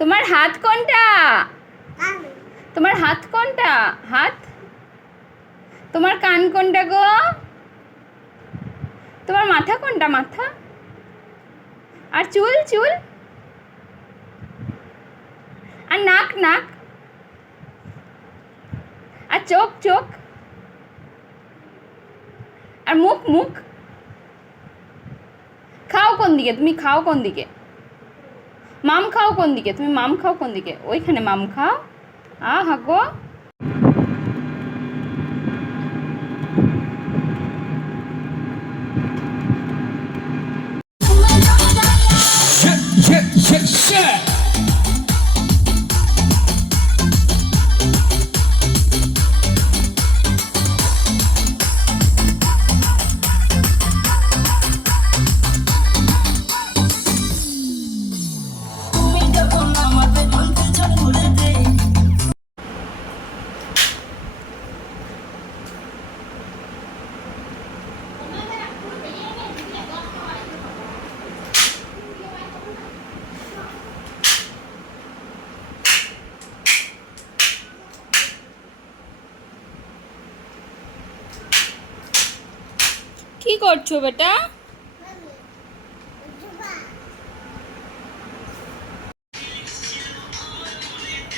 তোমার হাত কোনটা? তোমার হাত কোনটা? হাত? তোমার কান কোনটা গো? তোমার মাথা কোনটা? মাথা? আর চুল চুল? আর নাক নাক? আর চোখ চোখ? আর মুখ মুখ? খাও কোন দিকে? তুমি খাও কোন দিকে? মাম খাও কোন দিকে? তুমি মাম খাও কোন দিকে? ওইখানে মাম খাও। আহা গো। কি করছো বেটা?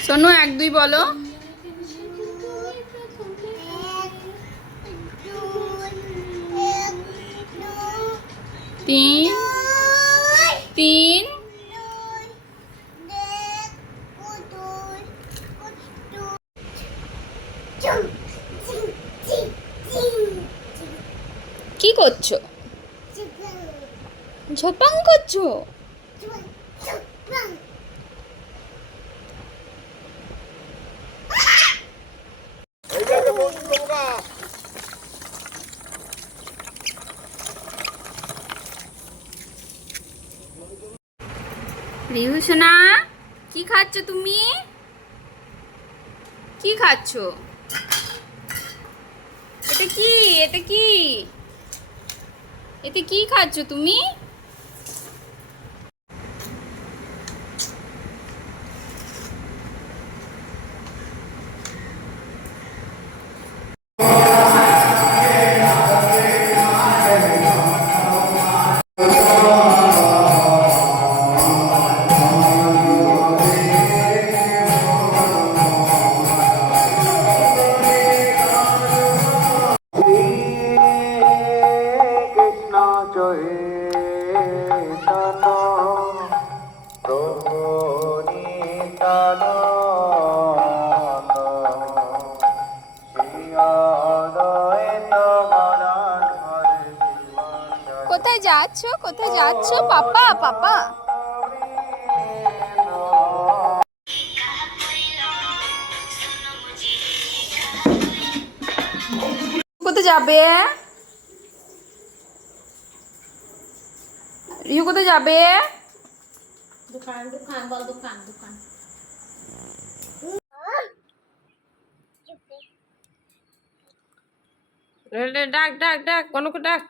শোনো, 1 2 বলো। 3 3 কি করছো? ঝপাং করছো? রিহু সোনা, কি খাচ্ছ তুমি? কি খাচ্ছ? এটা কি? এটা কি? এতে কি খাচ্ছ তুমি? কোথায় যাচ্ছ? কোথায় যাচ্ছ পাপা? পাপা কোথায় যাবে? রিহু কোথায় যাবে? দোকান দোকান বল, দোকান দোকান। ডাক ডাক ডাক, কোনকে ডাক।